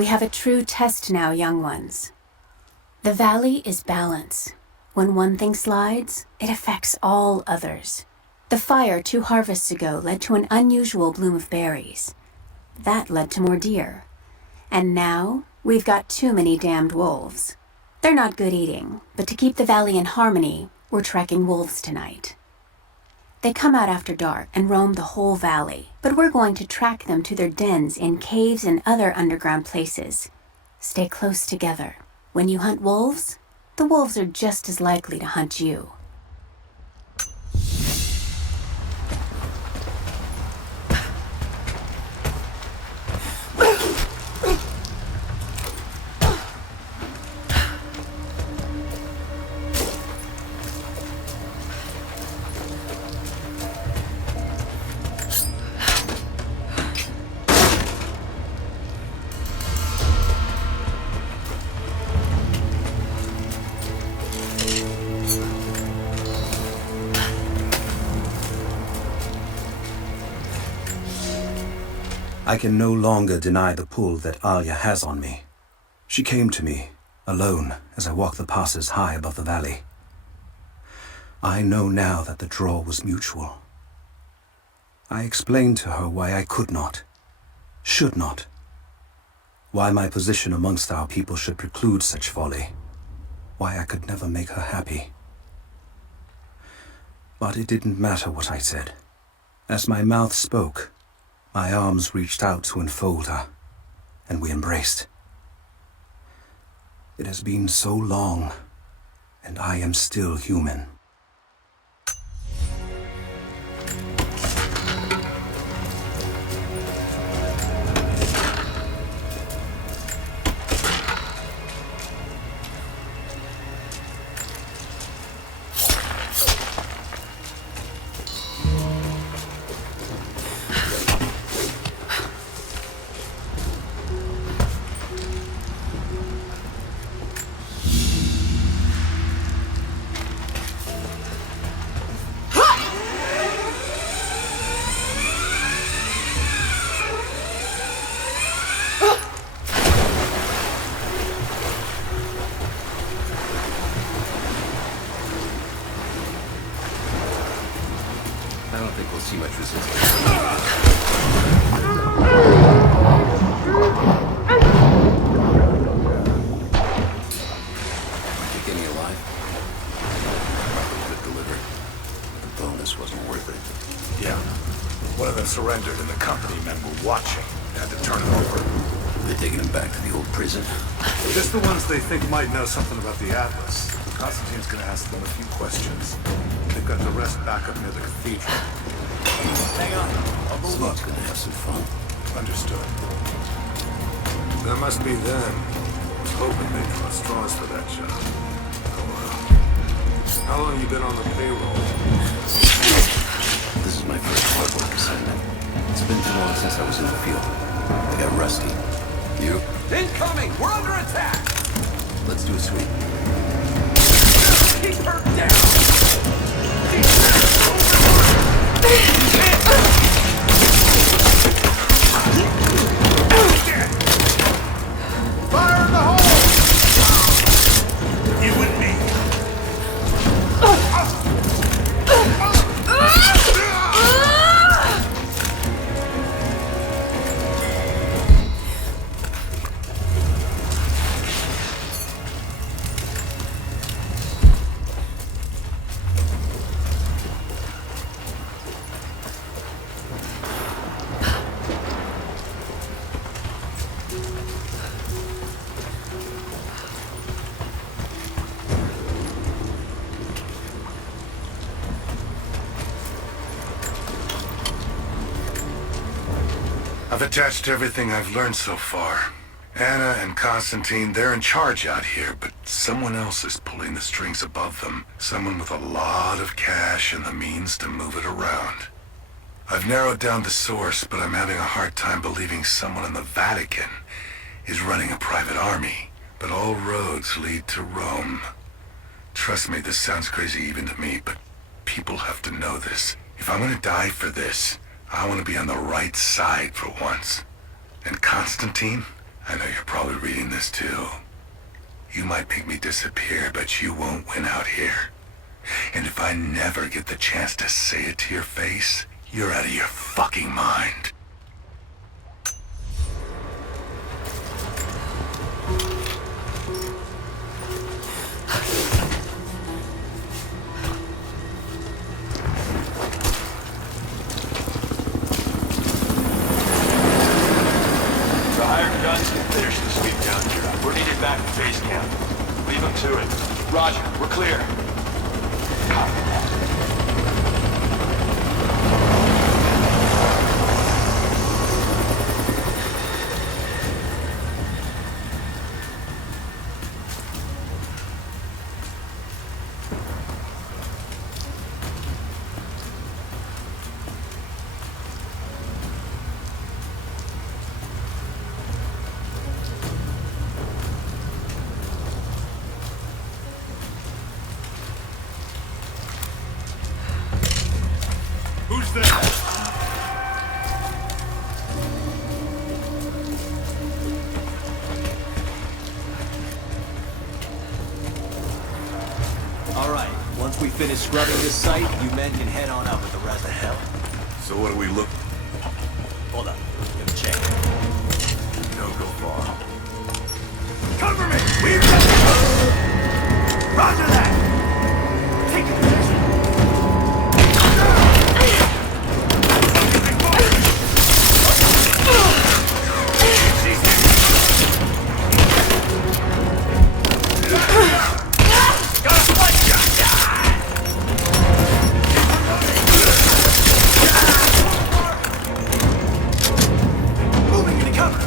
We have a true test now, young ones. The valley is balance. When one thing slides, it affects all others. The fire 2 harvests ago led to an unusual bloom of berries. That led to more deer. And now, we've got too many damned wolves. They're not good eating, but to keep the valley in harmony, we're tracking wolves tonight. They come out after dark and roam the whole valley, but we're going to track them to their dens in caves and other underground places. Stay close together. When you hunt wolves, the wolves are just as likely to hunt you. I can no longer deny the pull that Alia has on me. She came to me, alone, as I walked the passes high above the valley. I know now that the draw was mutual. I explained to her why I could not, should not, why my position amongst our people should preclude such folly, why I could never make her happy. But it didn't matter what I said. As my mouth spoke, my arms reached out to enfold her, and we embraced. It has been so long, and I am still human. I don't think we'll see much resistance. Think any alive? Probably could deliver, but the bonus wasn't worth it. Yeah. One of them surrendered and the company men were watching. They had to turn him over. They're taking him back to the old prison. Just the ones they think might know something about the Atlas. Constantine's gonna ask them a few questions. They've got the rest back up near the cathedral. Hang on. Someone's gonna have some fun. Understood. That must be them. I was hoping they'd draw straws for that job. Oh well. How long have you been on the payroll? This is my first hard work assignment. It's been too long since I was in the field. I got rusty. You? Incoming! We're under attack! Let's do a sweep. Keep her down! Fire in the hole! You and me. I've attached everything I've learned so far. Anna and Constantine, they're in charge out here, but someone else is pulling the strings above them. Someone with a lot of cash and the means to move it around. I've narrowed down the source, but I'm having a hard time believing someone in the Vatican is running a private army. But all roads lead to Rome. Trust me, this sounds crazy even to me, but people have to know this. If I'm gonna die for this, I want to be on the right side for once. And Constantine? I know you're probably reading this too. You might make me disappear, but you won't win out here. And if I never get the chance to say it to your face, you're out of your fucking mind. The hired guns can finish the sweep down here. We're needed back at base camp. Leave them to it. Roger, we're clear. Copy that. Who's there? All right, once we finish scrubbing this site, you men can head on up with the rest of hell. So what do we look? Hold up, let me check. Don't go far. Cover me! We've got the... Roger that! Take a position! Moving into cover!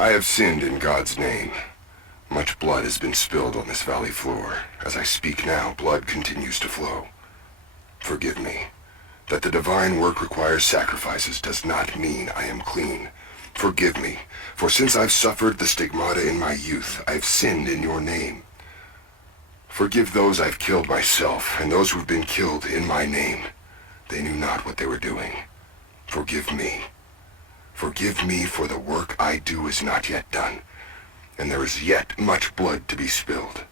I have sinned in God's name. Much blood has been spilled on this valley floor. As I speak now, blood continues to flow. Forgive me. That the divine work requires sacrifices does not mean I am clean. Forgive me, for since I've suffered the stigmata in my youth, I've sinned in your name. Forgive those I've killed myself, and those who've been killed in my name. They knew not what they were doing. Forgive me. Forgive me, for the work I do is not yet done, and there is yet much blood to be spilled.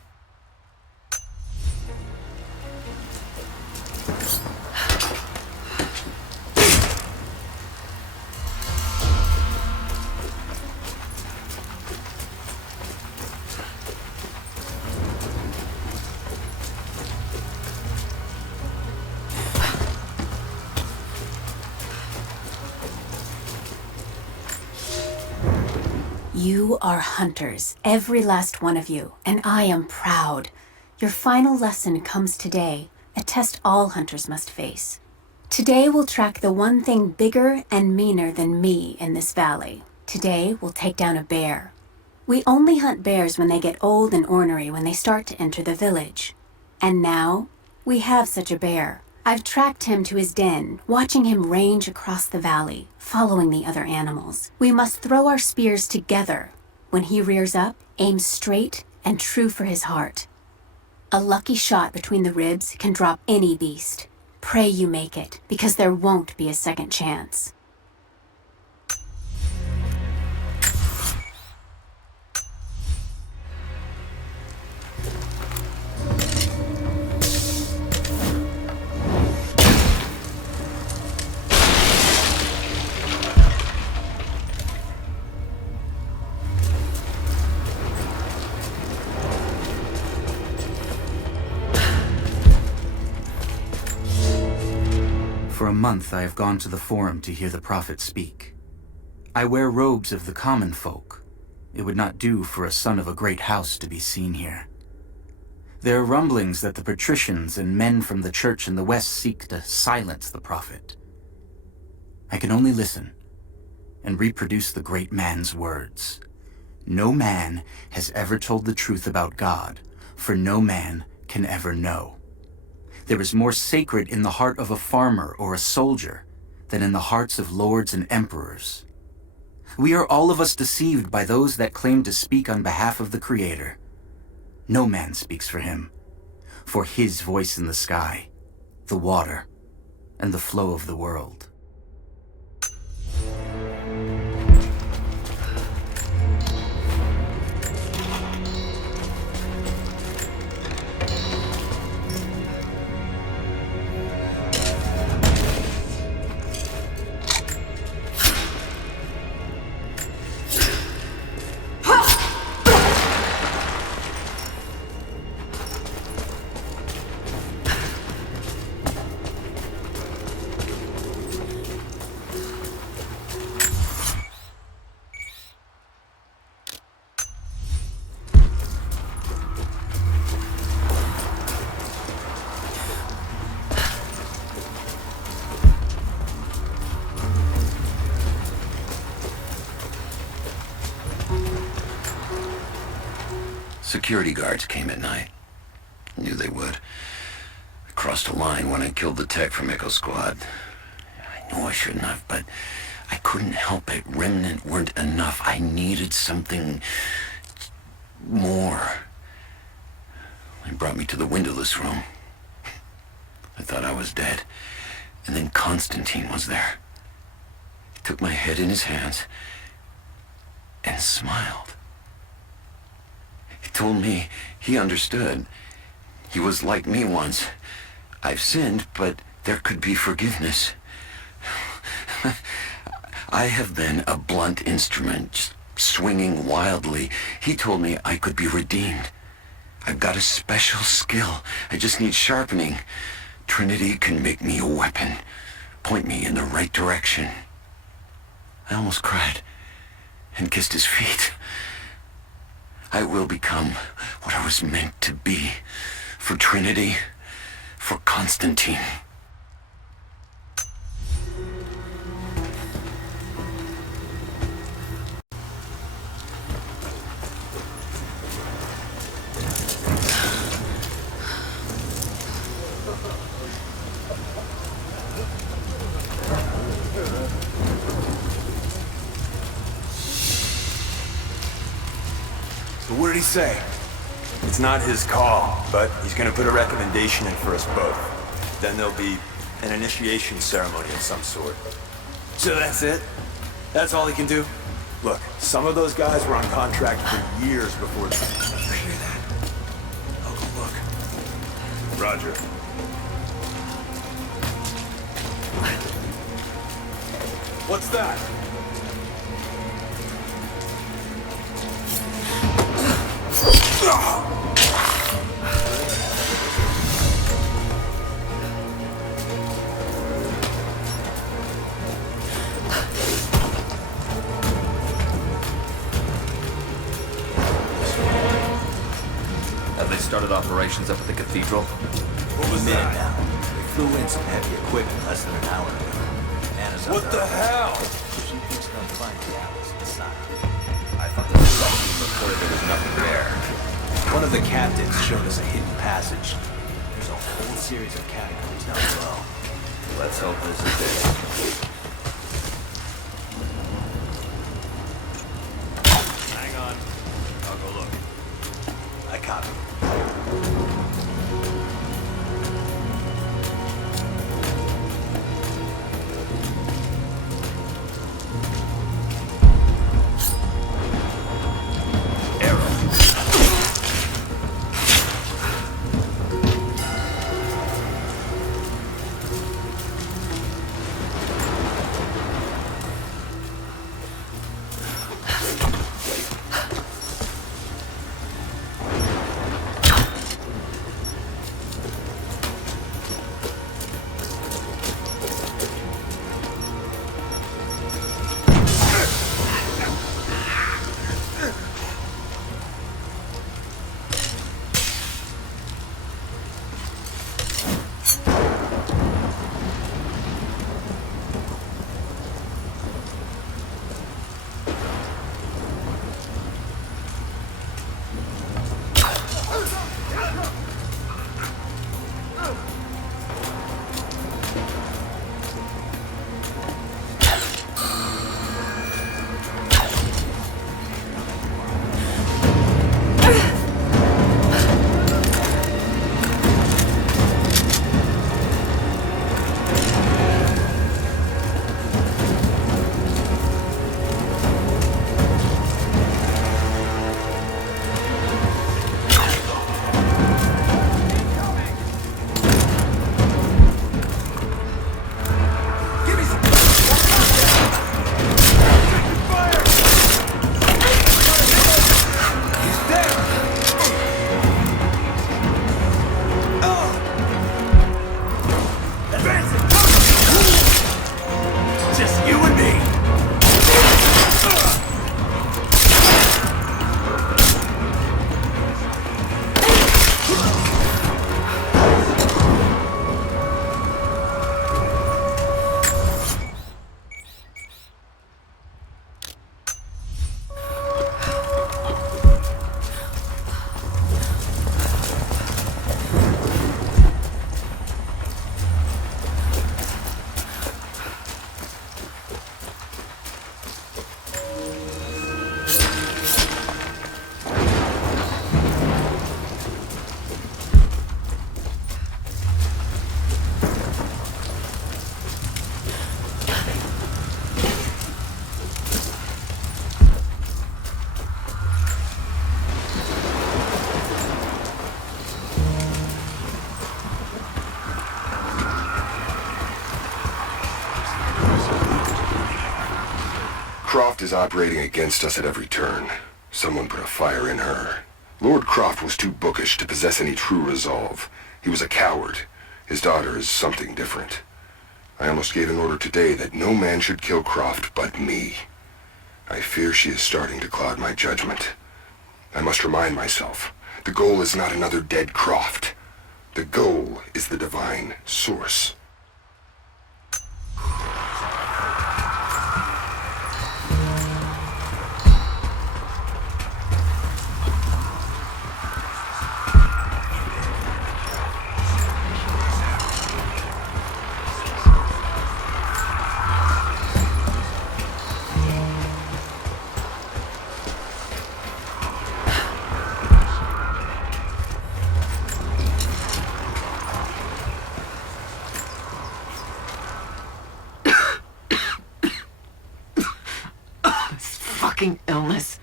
You are hunters, every last one of you, and I am proud. Your final lesson comes today, a test all hunters must face. Today we'll track the one thing bigger and meaner than me in this valley. Today we'll take down a bear. We only hunt bears when they get old and ornery when they start to enter the village. And now, we have such a bear. I've tracked him to his den, watching him range across the valley, following the other animals. We must throw our spears together. When he rears up, aim straight and true for his heart. A lucky shot between the ribs can drop any beast. Pray you make it, because there won't be a second chance. For a month I have gone to the Forum to hear the Prophet speak. I wear robes of the common folk. It would not do for a son of a great house to be seen here. There are rumblings that the patricians and men from the church in the west seek to silence the prophet. I can only listen and reproduce the great man's words. No man has ever told the truth about God, for no man can ever know. There is more sacred in the heart of a farmer or a soldier than in the hearts of lords and emperors. We are all of us deceived by those that claim to speak on behalf of the Creator. No man speaks for him, for his voice in the sky, the water, and the flow of the world. Security guards came at night. Knew they would. I crossed a line when I killed the tech from Echo Squad. I know I shouldn't have, but I couldn't help it. Remnant weren't enough. I needed something more. They brought me to the windowless room. I thought I was dead. And then Constantine was there. He took my head in his hands and smiled. He told me he understood. He was like me once. I've sinned, but there could be forgiveness. I have been a blunt instrument, swinging wildly. He told me I could be redeemed. I've got a special skill. I just need sharpening. Trinity can make me a weapon, point me in the right direction. I almost cried and kissed his feet. I will become what I was meant to be. For Trinity, for Constantine. So what did he say? It's not his call, but he's gonna put a recommendation in for us both. Then there'll be an initiation ceremony of some sort. So that's it? That's all he can do? Look, some of those guys were on contract for years before... You hear that? I'll go look. Roger. What's that? Have they started operations up at the cathedral? What was that? Now. They flew in some heavy equipment less than an hour ago. Anna's What the hell? She thinks they'll find the Alice inside. I thought the assault team reported there was nothing there. One of the captains showed us a hidden passage. There's a whole series of catacombs down below. Let's hope this is it. Hang on. I'll go look. I copy. Croft is operating against us at every turn. Someone put a fire in her. Lord Croft was too bookish to possess any true resolve. He was a coward. His daughter is something different. I almost gave an order today that no man should kill Croft but me. I fear she is starting to cloud my judgment. I must remind myself, the goal is not another dead Croft. The goal is the divine source. Illness.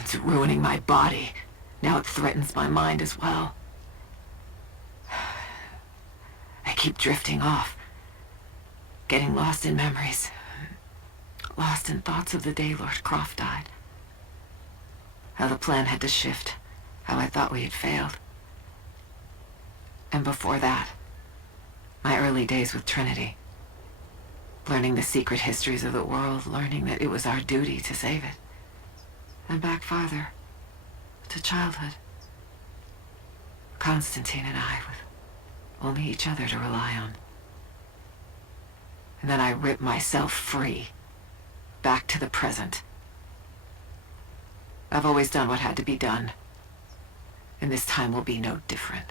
It's ruining my body. Now it threatens my mind as well. I keep drifting off. Getting lost in memories. Lost in thoughts of the day Lord Croft died. How the plan had to shift. How I thought we had failed. And before that, my early days with Trinity. Learning the secret histories of the world, learning that it was our duty to save it. And back farther, to childhood. Constantine and I, with only each other to rely on. And then I ripped myself free, back to the present. I've always done what had to be done, and this time will be no different.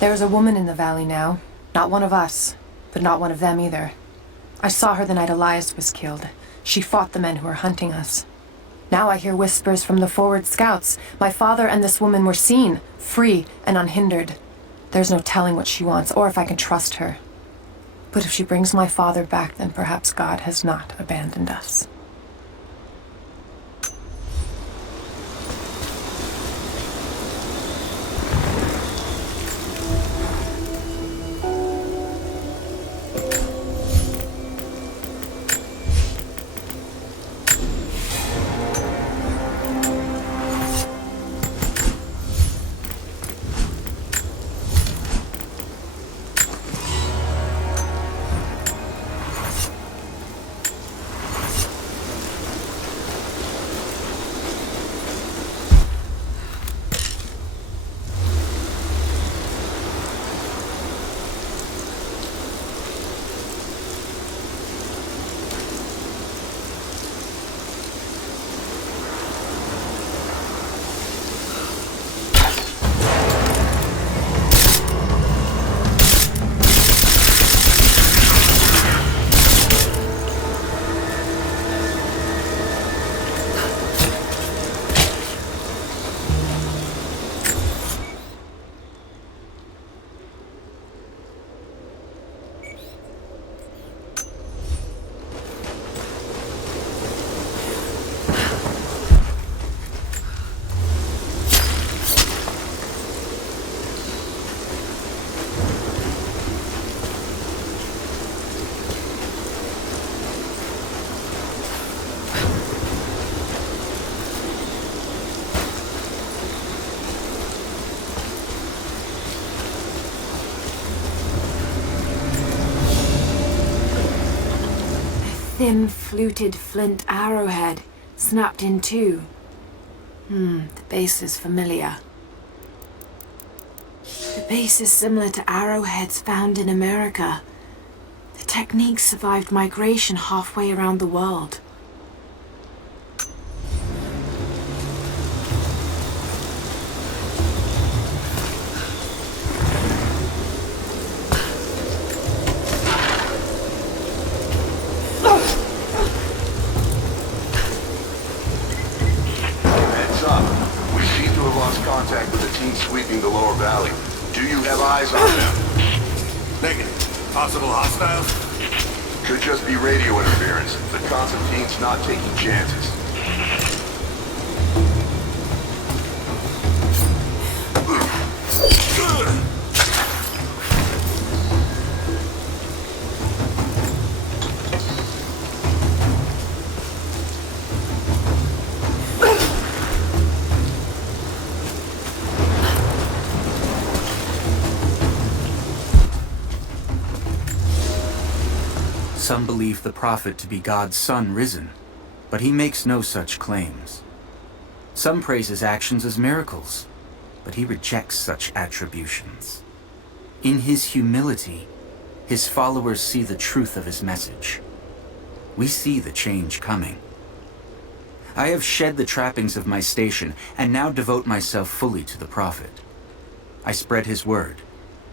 There's a woman in the valley now. Not one of us, but not one of them either. I saw her the night Elias was killed. She fought the men who were hunting us. Now I hear whispers from the forward scouts. My father and this woman were seen, free and unhindered. There's no telling what she wants, or if I can trust her. But if she brings my father back, then perhaps God has not abandoned us. Thin, fluted flint arrowhead, snapped in two. The base is familiar. The base is similar to arrowheads found in America. The technique survived migration halfway around the world. Possible hostiles? Could just be radio interference. The Constantine's not taking chances. Some believe the prophet to be God's son risen, but he makes no such claims. Some praise his actions as miracles, but he rejects such attributions. In his humility, his followers see the truth of his message. We see the change coming. I have shed the trappings of my station and now devote myself fully to the prophet. I spread his word,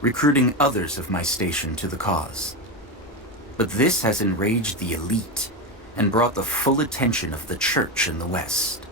recruiting others of my station to the cause. But this has enraged the elite and brought the full attention of the church in the West.